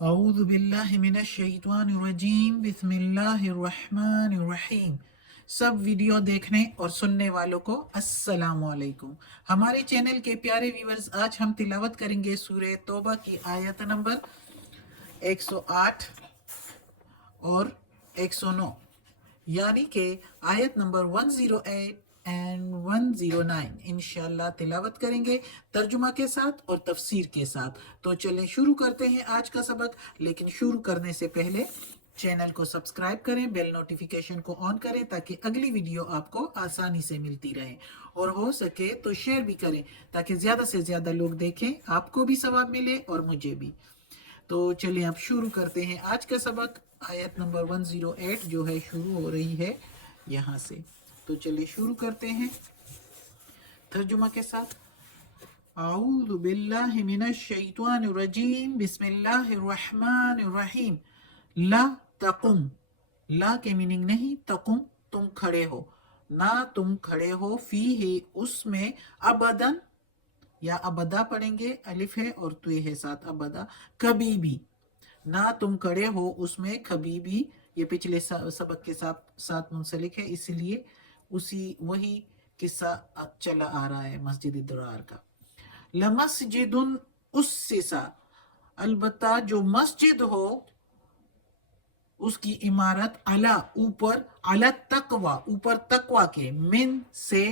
اعوذ باللہ من الشیطان الرجیم بسم اللہ الرحمن الرحیم۔ سب ویڈیو دیکھنے اور سننے والوں کو السلام علیکم۔ ہمارے چینل کے پیارے ویورز، آج ہم تلاوت کریں گے سورہ توبہ کی آیت نمبر 108 اور 109، یعنی کہ آیت نمبر 108 اینڈ 109 انشاءاللہ تلاوت کریں گے ترجمہ کے ساتھ اور تفسیر کے ساتھ۔ تو چلیں شروع کرتے ہیں آج کا سبق، لیکن شروع کرنے سے پہلے چینل کو سبسکرائب کریں، بیل نوٹیفیکیشن کو آن کریں تاکہ اگلی ویڈیو آپ کو آسانی سے ملتی رہے، اور ہو سکے تو شیئر بھی کریں تاکہ زیادہ سے زیادہ لوگ دیکھیں، آپ کو بھی ثواب ملے اور مجھے بھی۔ تو چلیں اب شروع کرتے ہیں آج کا سبق۔ آیت نمبر 108 جو ہے شروع ہو رہی ہے یہاں سے، تو چلیں شروع کرتے ہیں ترجمہ کے ساتھ۔ اعوذ باللہ من الشیطان الرجیم بسم اللہ الرحمن الرحیم۔ لا تقم، لا کے میننگ نہیں تقم، تم کھڑے ہو، نہ تم کھڑے ہو، فی ہے اس میں، ابدن یا ابدا پڑھیں گے، الف ہے اور تو ہے ساتھ، ابدا کبھی بھی، نہ تم کھڑے ہو اس میں کبھی بھی۔ یہ پچھلے سبق کے ساتھ منسلک ہے، اس لیے وہی قصہ چلا آ رہا ہے مسجد درار کا۔ لمسجد اسسا، البتہ جو مسجد ہو اس کی عمارت، علا اوپر، علی تقوی اوپر تقوی کے، من سے،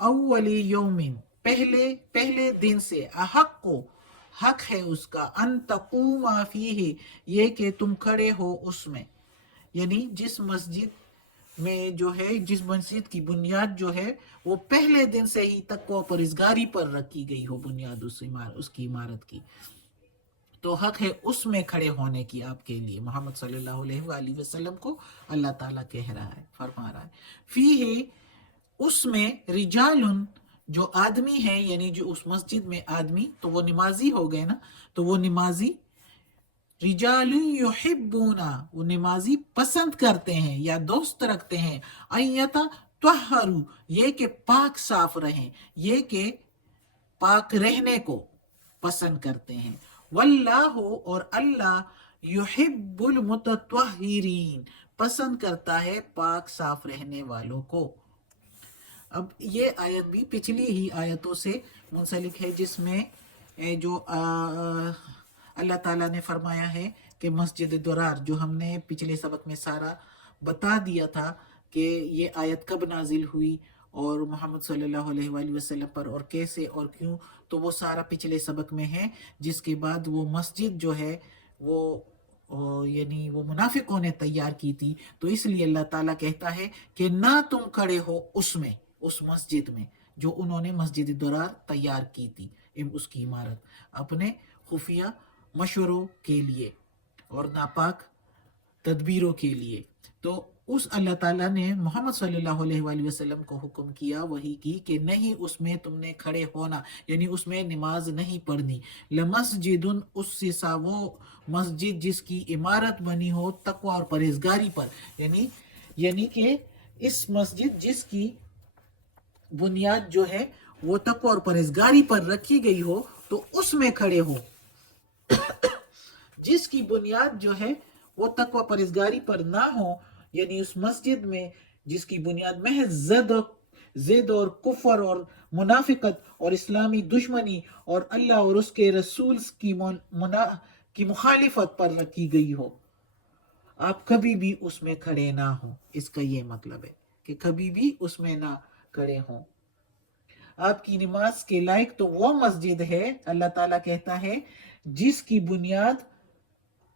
اولی یومن پہلے دن سے، احق کو حق ہے اس کا، ان تقوم فیہ یہ کہ تم کھڑے ہو اس میں، یعنی جس مسجد میں جو ہے، جس مسجد کی بنیاد جو ہے وہ پہلے دن سے ہی تقوی پرہیزگاری پر رکھی گئی ہو، بنیاد اس کی عمارت کی، تو حق ہے اس میں کھڑے ہونے کی آپ کے لیے۔ محمد صلی اللہ علیہ وآلہ وسلم کو اللہ تعالیٰ کہہ رہا ہے، فرما رہا ہے، فیہ اس میں، رجال جو آدمی ہے، یعنی جو اس مسجد میں آدمی، تو وہ نمازی ہو گئے نا، تو وہ نمازی، رجال یحبون وہ نمازی پسند کرتے ہیں یا دوست رکھتے ہیں، ایتا طہروا یہ کہ پاک صاف رہیں، یہ کہ پاک رہنے کو پسند کرتے ہیں، واللہ اور اللہ، یحب المتطہرین پسند کرتا ہے پاک صاف رہنے والوں کو۔ اب یہ آیت بھی پچھلی ہی آیتوں سے منسلک ہے، جس میں جو اللہ تعالیٰ نے فرمایا ہے کہ مسجد درار، جو ہم نے پچھلے سبق میں سارا بتا دیا تھا کہ یہ آیت کب نازل ہوئی اور محمد صلی اللہ علیہ وآلہ وسلم پر، اور کیسے اور کیوں، تو وہ سارا پچھلے سبق میں ہے۔ جس کے بعد وہ مسجد جو ہے وہ یعنی وہ منافقوں نے تیار کی تھی، تو اس لیے اللہ تعالیٰ کہتا ہے کہ نہ تم کھڑے ہو اس میں، اس مسجد میں جو انہوں نے مسجد درار تیار کی تھی، اس کی عمارت اپنے خفیہ مشوروں کے لیے اور ناپاک تدبیروں کے لیے۔ تو اس اللہ تعالیٰ نے محمد صلی اللہ علیہ وآلہ وسلم کو حکم کیا، وہی کی، کہ نہیں اس میں تم نے کھڑے ہونا، یعنی اس میں نماز نہیں پڑھنی۔ لمسجد اسسا وہ مسجد جس کی عمارت بنی ہو تقوی اور پرہیزگاری پر، یعنی کہ اس مسجد جس کی بنیاد جو ہے وہ تقوی اور پرہیزگاری پر رکھی گئی ہو، تو اس میں کھڑے ہو۔ جس کی بنیاد جو ہے وہ تقوی پرہیزگاری پر نہ ہو، یعنی اس مسجد میں جس کی بنیاد محض زد اور کفر اور منافقت اور اسلامی دشمنی اور اللہ اور اس کے رسول کی مخالفت پر رکھی گئی ہو، آپ کبھی بھی اس میں کھڑے نہ ہوں۔ اس کا یہ مطلب ہے کہ کبھی بھی اس میں نہ کھڑے ہوں۔ آپ کی نماز کے لائق تو وہ مسجد ہے، اللہ تعالیٰ کہتا ہے، جس کی بنیاد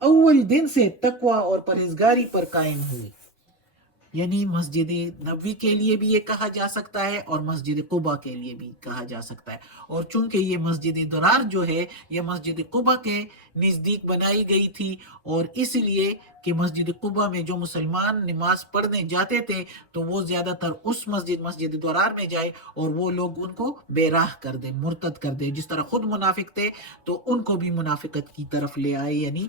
اول دن سے تقوی اور پرہیزگاری پر قائم ہوئی، یعنی مسجد نبوی کے لیے بھی یہ کہا جا سکتا ہے اور مسجد قباء کے لیے بھی کہا جا سکتا ہے۔ اور چونکہ یہ مسجد درار جو ہے یہ مسجد قباء کے نزدیک بنائی گئی تھی، اور اس لیے کہ مسجد قباء میں جو مسلمان نماز پڑھنے جاتے تھے تو وہ زیادہ تر اس مسجد درار میں جائے اور وہ لوگ ان کو بے راہ کر دے، مرتد کر دے، جس طرح خود منافق تھے تو ان کو بھی منافقت کی طرف لے آئے، یعنی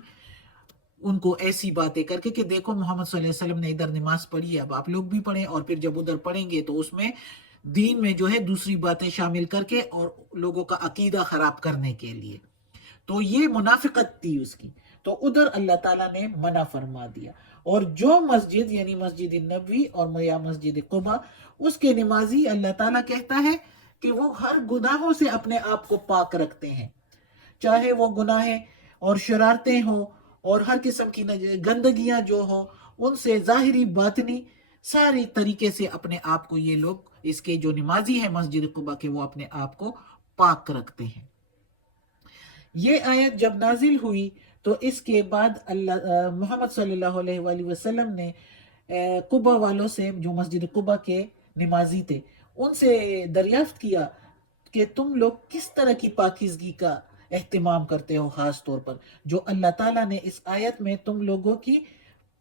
ان کو ایسی باتیں کر کے کہ دیکھو محمد صلی اللہ علیہ وسلم نے ادھر نماز پڑھی ہے، اب آپ لوگ بھی پڑھیں، اور پھر جب ادھر پڑھیں گے تو اس میں دین میں جو ہے دوسری باتیں شامل کر کے اور لوگوں کا عقیدہ خراب کرنے کے لیے. تو یہ منافقت تھی اس کی. تو ادھر اللہ تعالیٰ نے منع فرما دیا. اور جو مسجد یعنی مسجد نبوی اور یا مسجد قباء، اس کے نمازی اللہ تعالیٰ کہتا ہے کہ وہ ہر گناہوں سے اپنے آپ کو پاک رکھتے ہیں، چاہے وہ گناہیں اور شرارتیں ہوں اور ہر قسم کی گندگیاں جو ہوں، ان سے ظاہری باطنی ساری طریقے سے اپنے آپ کو یہ لوگ، اس کے جو نمازی ہیں مسجد قباء کے، وہ اپنے آپ کو پاک رکھتے ہیں. یہ آیت جب نازل ہوئی تو اس کے بعد اللہ محمد صلی اللہ علیہ وآلہ وسلم نے قباء والوں سے، جو مسجد قباء کے نمازی تھے، ان سے دریافت کیا کہ تم لوگ کس طرح کی پاکیزگی کا اہتمام کرتے ہو، خاص طور پر جو اللہ تعالیٰ نے اس آیت میں تم لوگوں کی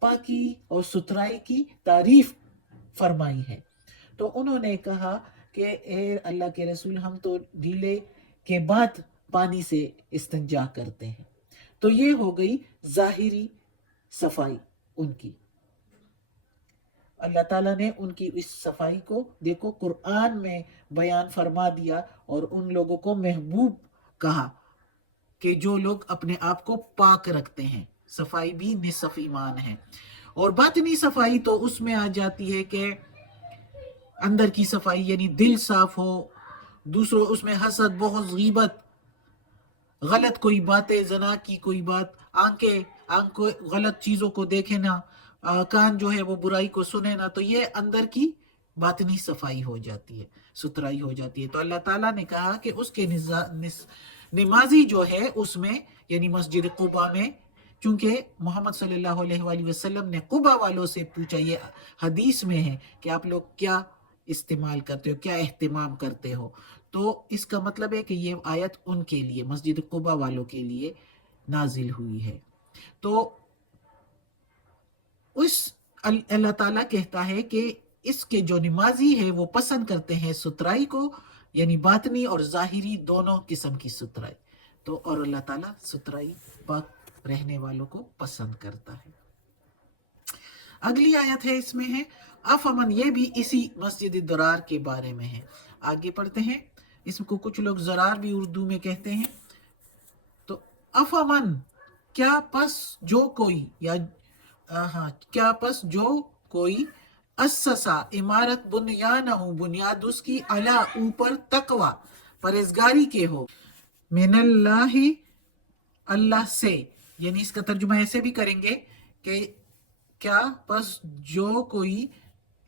پاکی اور ستھرائی کی تعریف فرمائی ہے. تو انہوں نے کہا کہ اے اللہ کے رسول، ہم تو ڈھیلے کے بعد پانی سے استنجا کرتے ہیں. تو یہ ہو گئی ظاہری صفائی ان کی. اللہ تعالیٰ نے ان کی اس صفائی کو دیکھو قرآن میں بیان فرما دیا اور ان لوگوں کو محبوب کہا کہ جو لوگ اپنے آپ کو پاک رکھتے ہیں. صفائی بھی نصف ایمان ہے. اور باطنی صفائی تو اس میں آ جاتی ہے کہ اندر کی صفائی، یعنی دل صاف ہو، دوسروں اس میں حسد، بغض، غیبت، غلط کوئی باتیں، زنا کی کوئی بات، آنکھیں غلط چیزوں کو دیکھے نا، کان جو ہے وہ برائی کو سنے نا، تو یہ اندر کی باطنی صفائی ہو جاتی ہے، ستھرائی ہو جاتی ہے. تو اللہ تعالیٰ نے کہا کہ اس کے نمازی جو ہے اس میں، یعنی مسجد قباء میں، چونکہ محمد صلی اللہ علیہ وآلہ وسلم نے قباء والوں سے پوچھا، یہ حدیث میں ہے کہ آپ لوگ کیا استعمال کرتے ہو، کیا اہتمام کرتے ہو. تو اس کا مطلب ہے کہ یہ آیت ان کے لیے، مسجد قباء والوں کے لیے نازل ہوئی ہے. تو اس اللہ تعالیٰ کہتا ہے کہ اس کے جو نمازی ہے وہ پسند کرتے ہیں ستھرائی کو، یعنی باطنی اور ظاہری دونوں قسم کی ستھرائی. تو اور اللہ تعالیٰ ستھرائی، پاک رہنے والوں کو پسند کرتا ہے. اگلی آیت ہے، اس میں ہے افمن، یہ بھی اسی مسجد درار کے بارے میں ہے. آگے پڑھتے ہیں. اس کو کچھ لوگ زرار بھی اردو میں کہتے ہیں. تو افمن، کیا پس جو کوئی، یا کیا پس جو کوئی، اسسا عمارت، بنیانہ بنیاد اس کی، علی اوپر، تقوی پرہیزگاری کے ہو، من اللہ اللہ سے. یعنی اس کا ترجمہ ایسے بھی کریں گے کہ کیا پس جو کوئی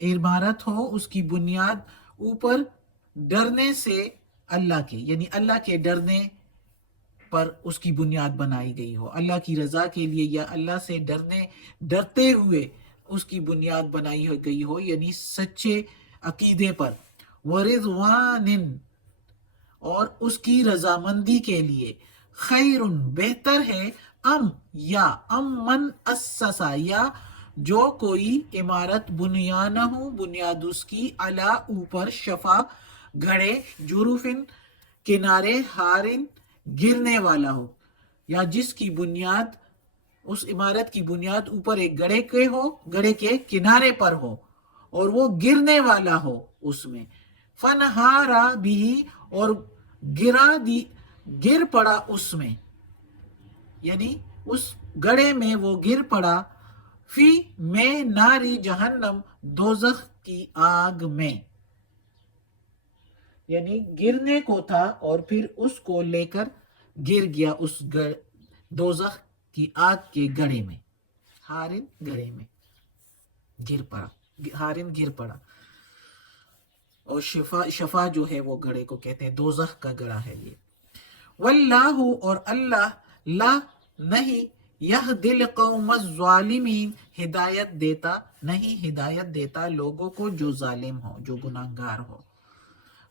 عمارت ہو اس کی بنیاد اوپر ڈرنے سے اللہ کے، یعنی اللہ کے ڈرنے پر اس کی بنیاد بنائی گئی ہو، اللہ کی رضا کے لیے یا اللہ سے ڈرتے ہوئے اس کی بنیاد بنائی گئی ہو، یعنی سچے عقیدے پر. وَرِضْوَانٍ، اور اس کی رضامندی کے لیے. خیر، بہتر ہے. یا من اسسا، یا جو کوئی عمارت، بنیانہ بنیاد اس کی، علی اوپر، شفا گھڑے، جروفن کنارے، ہارن گرنے والا ہو، یا جس کی بنیاد، اس عمارت کی بنیاد اوپر ایک گڑھے کے ہو، گڑھے کے کنارے پر ہو اور وہ گرنے والا ہو اس میں. فنہارا بھی، اور گر پڑا اس میں، یعنی اس گڑھے میں وہ گر پڑا، فی میں ناری جہنم، دوزخ کی آگ میں. یعنی گرنے کو تھا اور پھر اس کو لے کر گر گیا اس دوزخ کی آگ کے گڑھے میں. ہارن گڑھے میں گر پڑا، ہارن گر پڑا. اور شفا جو ہے وہ گڑھے کو کہتے ہیں، دوزخ کا گڑھا ہے یہ. واللہ، اور اللہ، لا نہیں، یہدی القوم الظالمین، ہدایت دیتا لوگوں کو جو ظالم ہو، جو گناہگار ہو.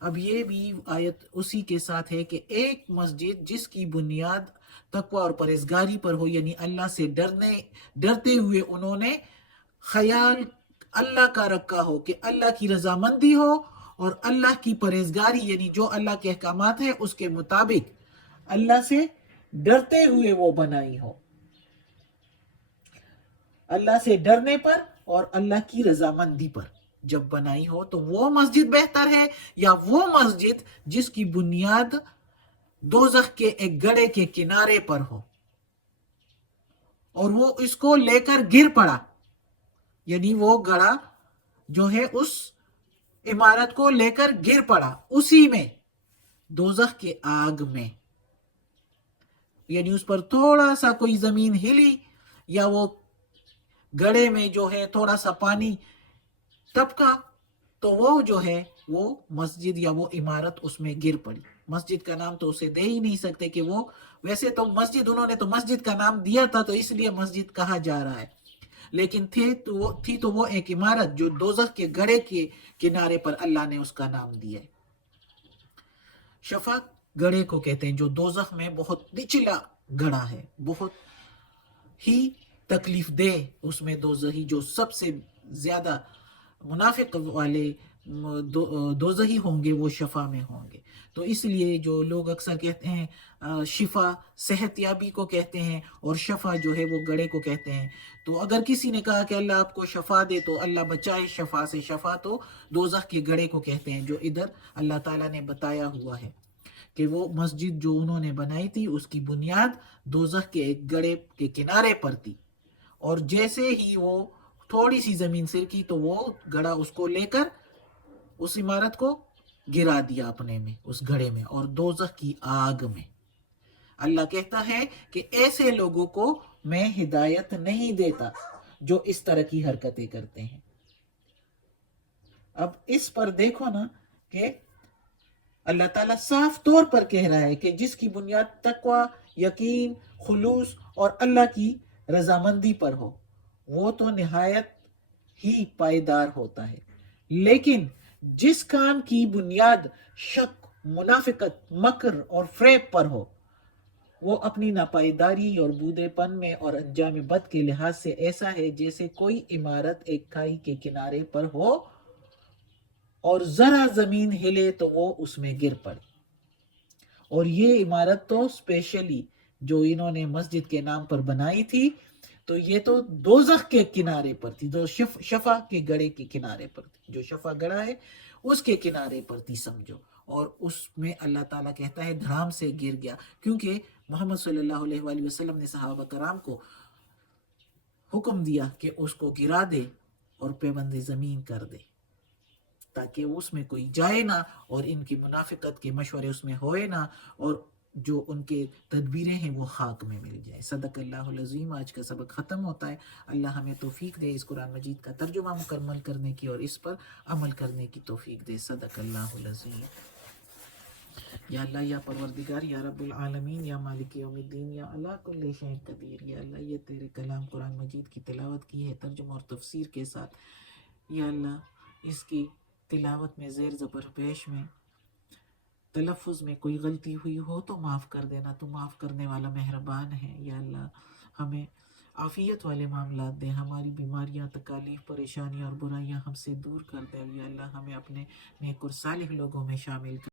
اب یہ بھی آیت اسی کے ساتھ ہے کہ ایک مسجد جس کی بنیاد تقوی اور پرہیزگاری پر ہو، یعنی اللہ سے ڈرتے ہوئے انہوں نے خیال اللہ کا رکھا ہو کہ اللہ کی رضامندی ہو اور اللہ کی پرہیزگاری، یعنی جو اللہ کے احکامات ہیں اس کے مطابق اللہ سے ڈرتے ہوئے وہ بنائی ہو، اللہ سے ڈرنے پر اور اللہ کی رضامندی پر. جب بنائی ہو تو وہ مسجد بہتر ہے یا وہ مسجد جس کی بنیاد دوزخ کے ایک گڑھے کے کنارے پر ہو اور وہ اس کو لے کر گر پڑا، یعنی وہ گڑھا جو ہے اس عمارت کو لے کر گر پڑا اسی میں، دوزخ کے آگ میں، یعنی اس پر تھوڑا سا کوئی زمین ہلی یا وہ گڑھے میں جو ہے تھوڑا سا پانی ٹپکا تو وہ جو ہے وہ مسجد یا وہ عمارت اس میں گر پڑی۔ مسجد کا نام تو اسے دے ہی نہیں سکتے کہ وہ، ویسے تو مسجد انہوں نے تو مسجد کا نام دیا تھا تو اس لیے مسجد کہا جا رہا ہے، لیکن تھی تو وہ ایک عمارت جو دوزخ کے گڑھے کے کنارے پر اللہ نے اس کا نام دیا ہے۔ شفا گڑھے کو کہتے ہیں جو دوزخ میں بہت نچلا گڑھا ہے، بہت ہی تکلیف دہ، اس میں دوزخی جو سب سے زیادہ منافق والے دوزخی ہوں گے وہ شفا میں ہوں گے۔ تو اس لیے جو لوگ اکثر کہتے ہیں شفا صحت یابی کو کہتے ہیں اور شفا جو ہے وہ گڑھے کو کہتے ہیں، تو اگر کسی نے کہا کہ اللہ آپ کو شفا دے تو اللہ بچائے شفا سے، شفا تو دوزخ کے گڑھے کو کہتے ہیں جو ادھر اللہ تعالیٰ نے بتایا ہوا ہے کہ وہ مسجد جو انہوں نے بنائی تھی اس کی بنیاد دوزخ کے ایک گڑھے کے کنارے پر تھی، اور جیسے ہی وہ تھوڑی سی زمین سرکی تو وہ گڑھا اس کو لے کر اس عمارت کو گرا دیا اپنے میں، اس گڑھے میں اور دوزخ کی آگ میں۔ اللہ کہتا ہے کہ ایسے لوگوں کو میں ہدایت نہیں دیتا جو اس طرح کی حرکتیں کرتے ہیں۔ اب اس پر دیکھو نا کہ اللہ تعالیٰ صاف طور پر کہہ رہا ہے کہ جس کی بنیاد تقوی، یقین، خلوص اور اللہ کی رضامندی پر ہو وہ تو نہایت ہی پائیدار ہوتا ہے، لیکن جس کام کی بنیاد شک، منافقت، مکر اور فریب پر ہو وہ اپنی ناپائیداری اور بودے پن میں اور انجام بد کے لحاظ سے ایسا ہے جیسے کوئی عمارت ایک کھائی کے کنارے پر ہو اور ذرا زمین ہلے تو وہ اس میں گر پڑے۔ اور یہ عمارت تو اسپیشلی جو انہوں نے مسجد کے نام پر بنائی تھی تو یہ تو دوزخ کے کنارے پر تھی، جو شفا کے گڑھے کے کنارے پر تھی، جو شفا گڑھا ہے اس کے کنارے پر تھی سمجھو، اور اس میں اللہ تعالیٰ کہتا ہے دھڑام سے گر گیا، کیونکہ محمد صلی اللہ علیہ وآلہ وسلم نے صحابہ کرام کو حکم دیا کہ اس کو گرا دے اور پیوند زمین کر دے تاکہ اس میں کوئی جائے نہ اور ان کی منافقت کے مشورے اس میں ہوئے نہ اور جو ان کے تدبیریں ہیں وہ خاک میں مل جائے۔ صدق اللہ العظیم۔ آج کا سبق ختم ہوتا ہے۔ اللہ ہمیں توفیق دے اس قرآن مجید کا ترجمہ مکمل کرنے کی اور اس پر عمل کرنے کی توفیق دے۔ صدق اللہ العظیم۔ یا اللہ، یا پروردگار، یا رب العالمین، یا مالک یوم الدین، یا اللہ کل شیء قدیر، یا اللہ یہ تیرے کلام قرآن مجید کی تلاوت کی ہے ترجمہ اور تفسیر کے ساتھ، یا اللہ اس کی تلاوت میں زیر زبر پیش میں تلفظ میں کوئی غلطی ہوئی ہو تو معاف کر دینا، تو معاف کرنے والا مہربان ہے۔ یا اللہ ہمیں عافیت والے معاملات دے، ہماری بیماریاں، تکالیف، پریشانیاں اور برائیاں ہم سے دور کر دے۔ یا اللہ ہمیں اپنے نیک اور صالح لوگوں میں شامل کر